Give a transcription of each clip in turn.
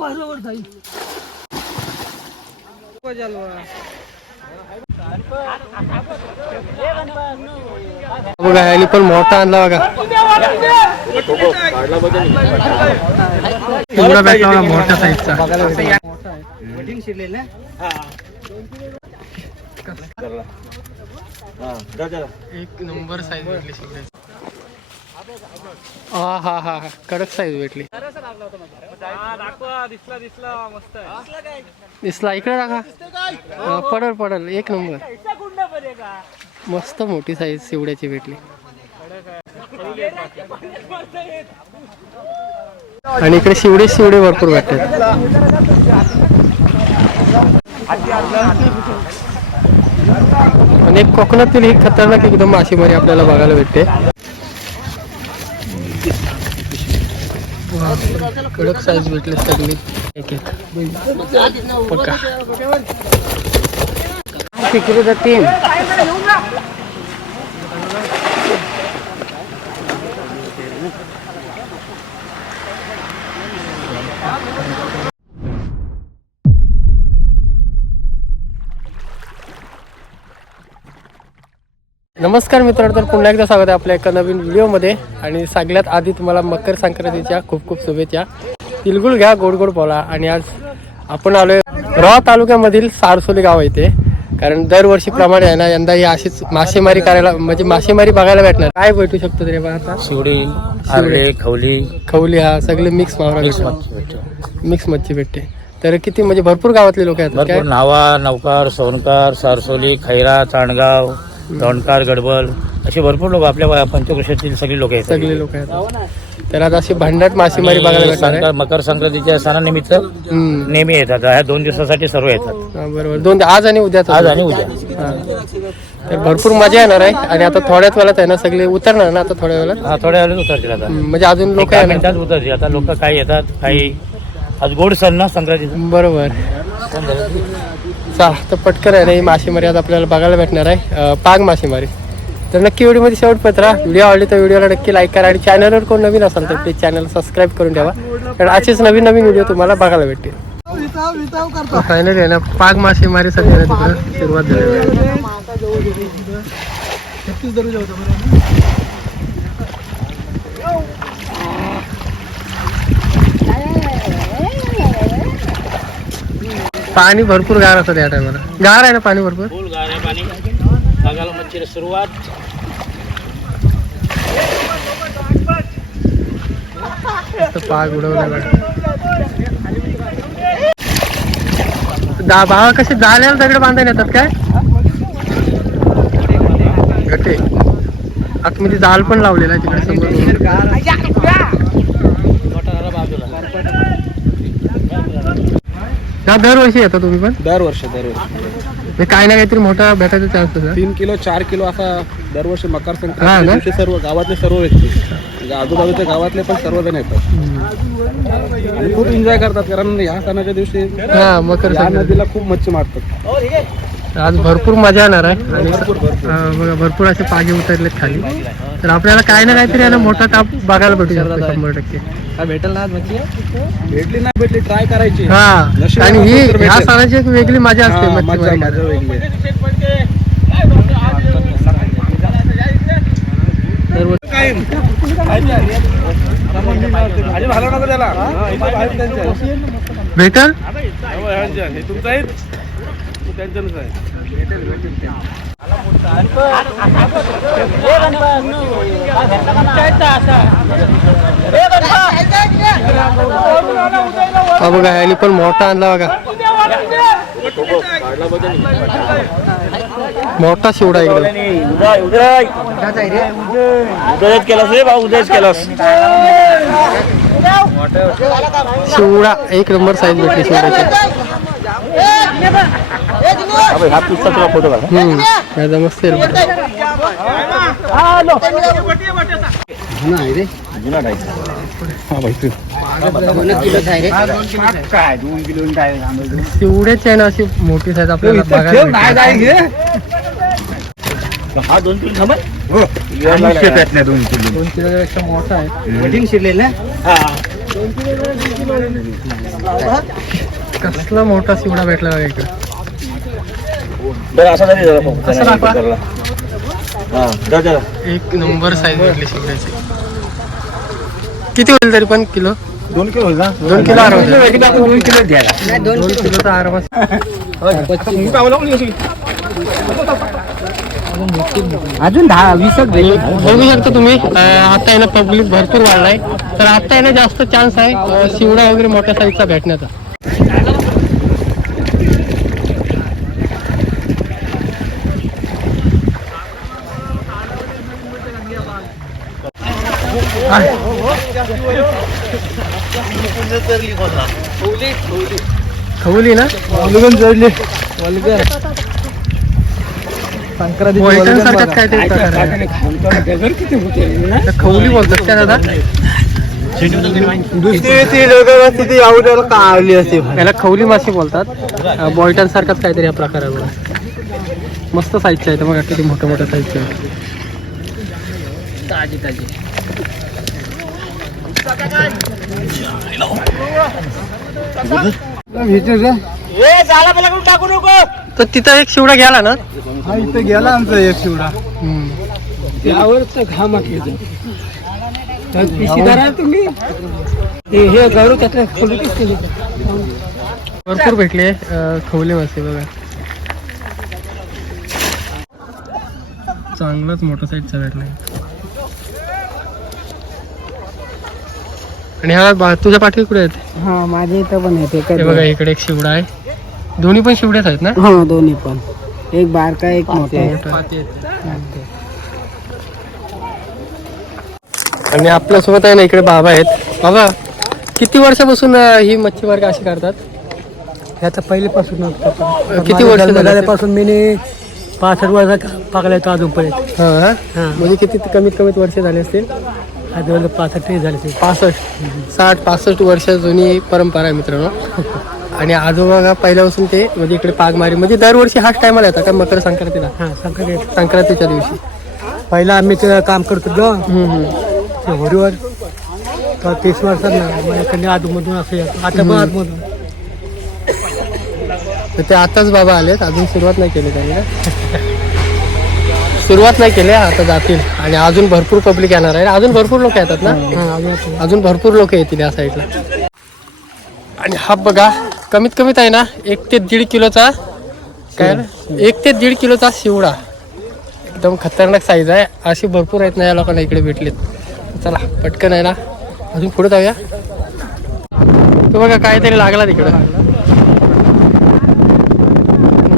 बरोबर जाईल बघा याने पण मोठा आणला बघा. मोठ्या साईजचा एक नंबर साईज भेटली. हा हा हा हा. कडक साईज भेटली. दिसला इकडे टाका. हा, पडल पडल एक नंबर. मस्त मोठी साईज शिवड्याची भेटली. आणि इकडे शिवडे शिवडे भरपूर भेटतात. आणि एक कोकणातील ही खतरनाक एकदम मासेमारी आपल्याला बघायला भेटते. वा, कडक साईज भेटले सगळे. एक एक. पक्का. तिकडे तीन. नमस्कार मित्रांनो तर पुन्हा एकदा स्वागत आहे आपल्या एका नवीन व्हिडिओमध्ये. आणि सगळ्यात आधी तुम्हाला मकर संक्रांतीच्या खूप खूप शुभेच्छा. तिलगुल घ्या गोड गोड बोला. आणि आज आपण आलोय रोहा तालुक्यामधील सारसोली गाव येथे कारण दरवर्षीप्रमाणे आहे ना यंदा ही अशीच मासेमारी करायला म्हणजे मासेमारी बघायला भेटणार. काय भेटू शकतो तरी बा आता? शिवडी आरले खवली. खवली हा सगळे मिक्स मावरा मिक्स मच्छी भेटते. तर किती म्हणजे भरपूर गावातले लोक आहेत नावा नौकार सोनकार सारसोली खैरा चांडगाव. दोंडकार गडबल असे भरपूर लोक आपल्या पंचकृषीतील सगळे लोक आहेत. सगळे लोक आहेत. तर आता अशी भांडाट मासेमारी बघायला भेटणार आहे. मकर संक्रांतीच्या सणानिमित्त हम्म. नेहमी येतात. ह्या दोन दिवसासाठी सर्व येतात. हा, बरोबर. दोन आज आणि उद्या आज आणि उद्या. तर भरपूर मजा येणार आहे. आणि आता थोड्याच वेळात आहे ना सगळे उतरणार ना आता थोड्या वेळात? हा थोड्या वेळात उतरतील आता. हम्म, म्हणजे अजून लोक एका आहे ना? मिनिटात उतरतील. आता लोक काही येतात काही आज गोड सण ना संक्रांतीचा. बरोबर. चा तर पटकन आहे ना ही मासेमारी आज आपल्याला बघायला भेटणार आहे. पाग मासेमारी. तर नक्की व्हिडिओमध्ये शेवट राहा व्हिडिओ आवडली तर व्हिडिओला नक्की लाईक करा आणि चॅनलवर कोण नवीन असाल तर प्लीज चॅनल सबस्क्राईब करून ठेवा. कारण असेच नवीन नवीन व्हिडिओ तुम्हाला बघायला भेटतील. फायनल फायनली आहे ना पाग मासेमारी सगळी आहे ना तिकडं. सुरुवात झालेली आहे छत्तीस दरवाजा होता बरं पाणी भरपूर गार असतं या टायमाला गार आहे ना पाणी भरपूर फुल गार पाणी बघायला मच्छीला सुरुवात तर पाग उडवला दा भावा कसे जाल्याला दगड बांधायला येतात काय गटे आतमध्ये जाल पण लावलेला आहे तिकडे समोर का दरवर्षी येता तुम्ही पण? दरवर्षी दरवर्षी. हे काय ना काहीतरी मोठा भेटायचा चान्स तीन किलो चार किलो असा दरवर्षी मकर हा ना? संक्रांती दिवशी सर्व गावातले सर्व व्यक्ती. म्हणजे आजूबाजूच्या गावातले पण सर्वजण येतात. आणि खूप एन्जॉय करतात कारण ह्या सणाच्या दिवशी हा मकर या संक्रांती. नदीला खूप मच्छी मारतात. आज भरपूर मजा येणार आहे. आणि बघा भरपूर असे पागे उतरलेत खाली. तर आपल्याला काय ना काहीतरी ना मोठा काप बघायला भेटू शकतो शंभर टक्के. भेटेल ना भेटली नाही भेटली. ट्राय करायची. हा. आणि ही ह्या. सणाची एक वेगळी मजा असते. भेटल? तुमचं आहे. हा बघा पण मोठा आणला बघा मोठा शिवडा उदय उदयच शिवडा एक नंबर साईज भेटली शिवड्याची हा? तुला फोटो काढ आहे ना अशी मोठी साईज आपल्याला. हा दोन किलो थांबा दोन किलोपेक्षा मोठा आहे? हा. कसला मोठा शिवडा भेटला बघा इकडे. बरं असा तरी जरा फक्त. असं दाखवा. हा, जा जरा. एक नंबर साईज भेटली किती होईल तरी पण किलो? दोन किलो होईल ना? दोन किलो आरामात दोन किलो द्यायला. दोन किलोचा आरामात अजून दहा वीस बघू शकता तुम्ही अं, आता आहे ना पब्लिक भरपूर वाढलाय. तर आता आहे ना जास्त चान्स आहे अं, शिवडा वगैरे मोठ्या साईजचा भेटण्याचा. खवली ना? जडले संक्रांती काय ते खवली बोलतात त्या दादा? दुसरी का आवली असते याला खवली माशी बोलतात. बॉयटन सारखाच काहीतरी हा प्रकार आहे बघा मस्त साईजचे आहे बघा किती मोठ्या मोठ्या साईजचे आहे ताजी ताजी तर तिथं एक शिवडा गेला ना? हा इथे गेला आमचा एक शिवडा. त्यावरच घाम तुम्ही? हे गौरव त्यातल्या भरपूर भेटले खवले मासे बघा. चांगलाच मोठा साईजचा भेटलाय आणि हा बा- तुझ्या पाठी कुठे आहेत हा माझ्या इथं पण आहे हे बघा इकडे एक शिवडा आहे. दोन्ही पण शिवडेच आहेत ना? हा दोन्ही पण. एक बारका एक मोठा आहे. मोठा. आणि आपल्यासोबत आहे ना इकडे बाबा आहेत. बाबा किती वर्षापासून अं, ही मच्छीमार्ग अशी करतात? ह्याचा पहिल्यापासून किती वर्ष झाले? झाल्यापासून मी पासष्ट वर्ष पाकला येतो अजूनपर्यंत हा. म्हणजे किती कमीत कमीत वर्ष झाले असतील? आजूबाजू पासष्ट झाले ते. पासष्ट. साठ पासष्ट वर्ष जुनी परंपरा आहे मित्रांनो. आणि आजोबा का पहिल्यापासून ते म्हणजे इकडे पागमारी म्हणजे दरवर्षी हाच टायमाला येतात का? मकर संक्रांतीला. हा संकट संक्रांतीच्या दिवशी. पहिला आम्ही ते काम करतो ग. ते होरीवर तर तीस वर्षात ना माझ्याकडे आजूमधून असं येतो आता पण आतमधून तर ते आताच बाबा आलेत. अजून सुरुवात नाही केली त्यांनी ना. सुरुवात नाही केली आता जातील. आणि अजून भरपूर पब्लिक येणार आहे. अजून भरपूर लोक येतात ना? हा अजून येतो. अजून भरपूर लोक येतील या साईडला आणि हा बघा कमीत कमीत आहे ना एक ते दीड किलोचा काय? एक ते दीड किलोचा शिवडा. एकदम खतरनाक साईज आहे. अशी भरपूर आहेत ना या लोकांना इकडे भेटलेत. चला पटकन आहे ना. अजून पुढे जाऊया. तो बघा काहीतरी लागला तिकडं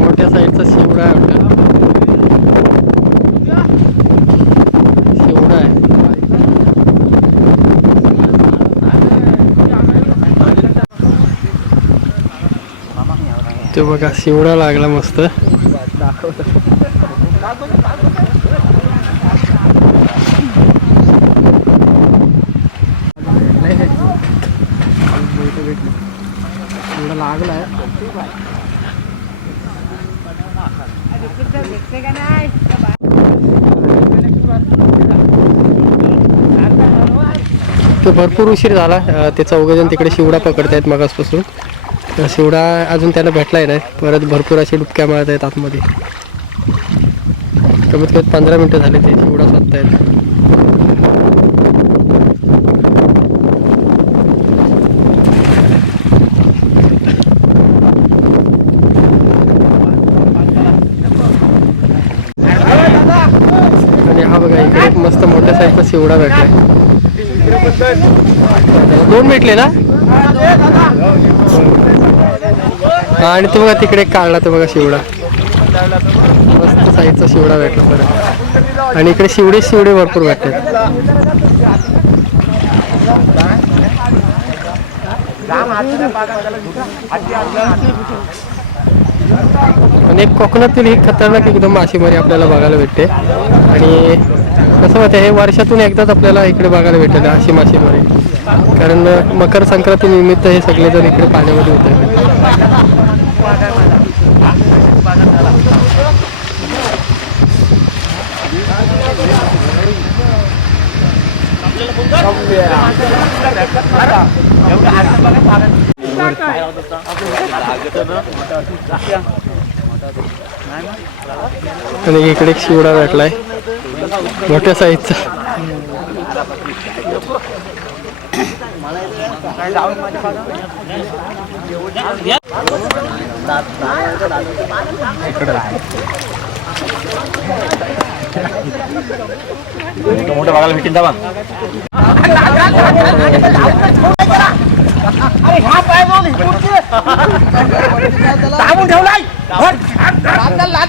मोठ्या साईजचा शिवडा आहे वाटतं. शिवडा आहे ते बघा शिवडा लागला मस्त. तो भरपूर उशीर झाला ते चौघजण तिकडे शिवडा पकडतायत मगासपासून. तर शिवडा अजून त्याला भेटलाय नाही. परत भरपूर असे डुबक्या मारत आहेत आतमध्ये. कमीत कमी पंधरा मिनिटं झाले ते शिवडा शोधतायत आणि हा बघा इकडे एक मस्त मोठ्या साईजचा शिवडा भेटलाय. दोन भेटले ना? आणि तो बघा तिकडे काढला तो बघा शिवडा. मस्त साईजचा शिवडा भेटला परत. आणि इकडे शिवडे शिवडे भरपूर भेटतात. आणि एक कोकणातील ही खतरनाक एकदम मासेमारी आपल्याला बघायला भेटते. आणि कसं होतं हे वर्षातून एकदाच आपल्याला इकडे बघायला भेटेल अशी मासेमारी. कारण मकर संक्रांती निमित्त हे सगळेजण इकडे पाण्यामध्ये उतरले आणि इकडे एक शिवडा भेटलाय. मोठ्या साईजचा. मोठ्या भागाला भेटीन जा अरे हा पाय दाबून ठेवलाय लाद लाद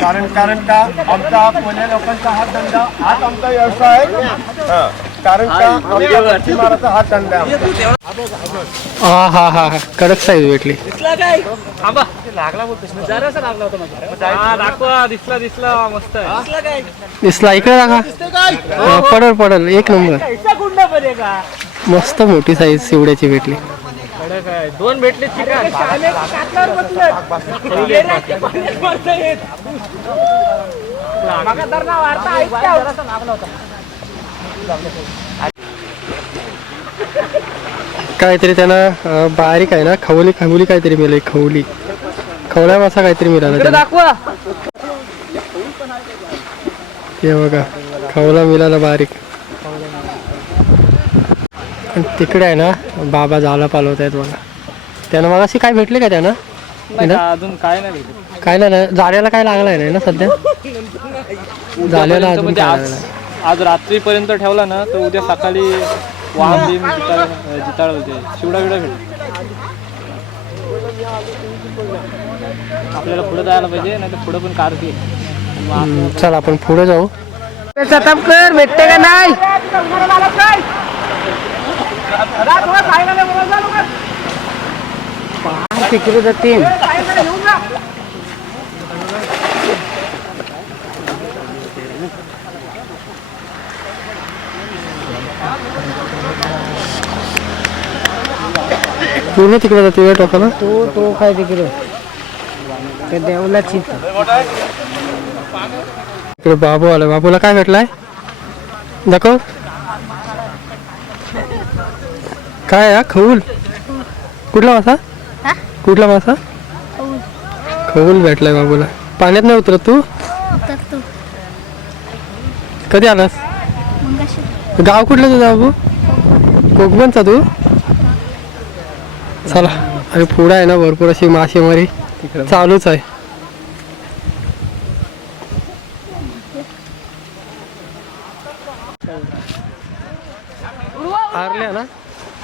कारण कारण का? आमचा कोण्या लोकांचा हा धंदा हाच आमचा व्यवसाय आहे. हा. कारण का? आमचा मच्छीमाराचा हा धंदा आहे हा हा हा हा. कडक साईज भेटली. दिसला इकडे दाखवा. हा, पडल पडल. एक नंबर. मस्त मोठी साईज शिवड्याची भेटली. दोन भेटले चिकन काहीतरी त्यांना बारीक आहे ना खवली खवली काहीतरी मिळाली खवली. खवल्या मासा काहीतरी मिळाला दाखवा. हे बघा खवला मिळाला बारीक. तिकडे आहे ना बाबा जाला पालवत आहेत बघा त्यांना मग अशी काय भेटले का त्यांना अजून काय नाही काय नाही ना जाण्याला काय लागलाय नाही ना सध्या जाण्याला अजून म्हणजे काय आज लागलाय आज रात्रीपर्यंत ठेवला ना तर उद्या सकाळी वाहन बिन जिताळ जिताळ होते शिवडा आपल्याला पुढे जायला पाहिजे नाही तर पुढे पण कार हम्म, चल आपण पुढे जाऊ कर भेटते का नाही तिकडे जातील पूर्ण तिकडे जाते वेळ टोकाला तो तो काय तिकडे? ते देवलाची इकडे बाबू आला. बाबूला काय भेटलाय? दाखव. काय हा? खऊल? कुठला मासा? कुठला मासा? खऊल. भेटलाय बाबूला. पाण्यात नाही उतरत तू? उतरतो. कधी आलास? मग गाव कुठलं तुझं बाबू? कोकणचा तू? चला आणि पुढं आहे ना भरपूर अशी मासेमारी चालूच आहे. आरल्या ना?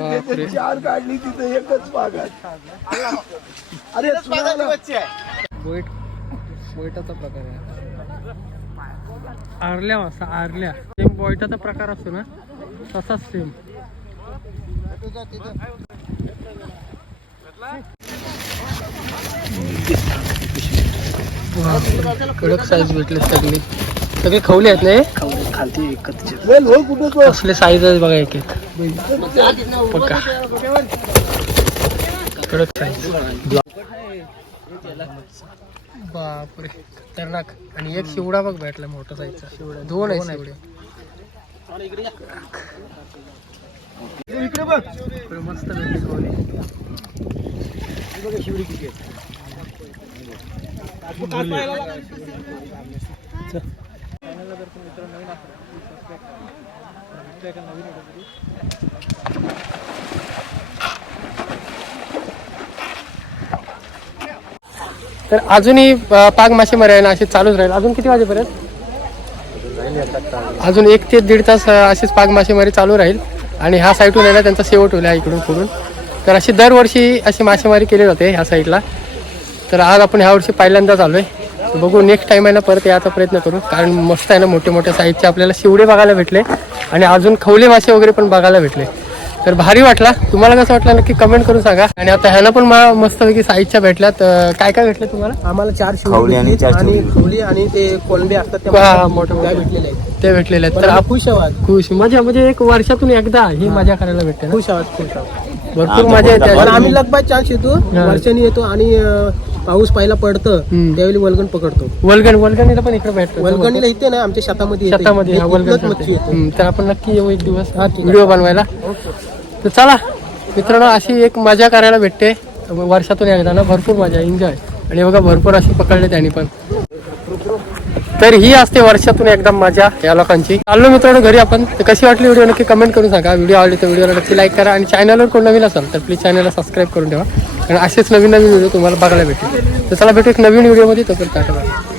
बापरे. बोईट बोईटाचा प्रकार आहे. आरल्या मासा आरल्या. सेम बोईटाचा प्रकार असतो ना? तसाच सेम कडक साईज भेटले सगळे. सगळे खवले आहेत नाही कसले साईज आहेत बघा एक एक. बघा. कडक साईज बापरे खतरनाक. आणि एक शिवडा बघ भेटला मोठा साईजचा दोन आहे शिवडे. इकडे मस्त भेटली दोन्ही. तर अजूनही पाग मासेमारी आहे ना अशी चालूच राहील. अजून किती वाजेपर्यंत? अजून एक ते दीड तास अशीच पाग मासेमारी चालू राहील. आणि ह्या साईडहून आहे ना त्यांचा शेवट होईल इकडून पुढून. तर अशी दरवर्षी अशी मासेमारी केली जाते ह्या साईडला. तर आज आपण ह्या वर्षी पहिल्यांदाच आलोय तर बघू नेक्स्ट टाइम आहे ना परत याचा प्रयत्न करू. कारण मस्त आहे ना मोठे मोठ्या साईजचे आपल्याला शिवडे बघायला भेटले आणि अजून खवले मासे वगैरे पण बघायला भेटले. तर भारी वाटला. तुम्हाला कसं वाटलं नक्की कमेंट करून सांगा. आणि आता ह्याला पण मला मस्तपैकी साईजच्या भेटल्यात. अं, काय काय भेटले तुम्हाला? आम्हाला चार शिवली आणि खवली आणि ते कोलंबे असतात ते हा, मोठे मोठे. भेटलेले आहेत. ते भेटलेले आहेत. तर तर खुश आवाज खुश. मजा म्हणजे एक वर्षातून एकदा ही मजा करायला भेटते ना. खुश आवाज खुश आवाज भरपूर मजा येते. आम्ही लगबाय चान्स येतो. वर्षाने येतो आणि पाऊस पहिला पडतं हम्म. त्यावेळी वल्गण पकडतो. वल्गण वल्गणीला पण इकडे भेटतो. वल्गणीला इथे ना आमच्या शेतामध्ये येते. शेतामध्ये हा इथनंच वल्गण मच्छी येते. हम्म, तर आपण नक्की येऊ एक दिवस. हा. व्हिडिओ बनवायला. तर चला मित्रांनो अशी एक मजा करायला भेटते. वर्षातून एकदा ना भरपूर मजा एन्जॉय. आणि बघा भरपूर अशी पकडले त्यांनी पण. तर ही असते वर्षातून एकदा मजा या लोकांची. चाललो मित्रांनो घरी आपण. तर कशी वाटली व्हिडिओ नक्की कमेंट करून सांगा. व्हिडिओ आवडली तर व्हिडिओला नक्की लाईक करा आणि चॅनलवर कोण नवीन असाल तर प्लीज चॅनलला सबस्क्राईब करून ठेवा. आणि असेच नवीन नवीन व्हिडिओ तुम्हाला बघायला भेटेल. तर चला भेटू एक नवीन व्हिडिओमध्ये. तोपर्यंत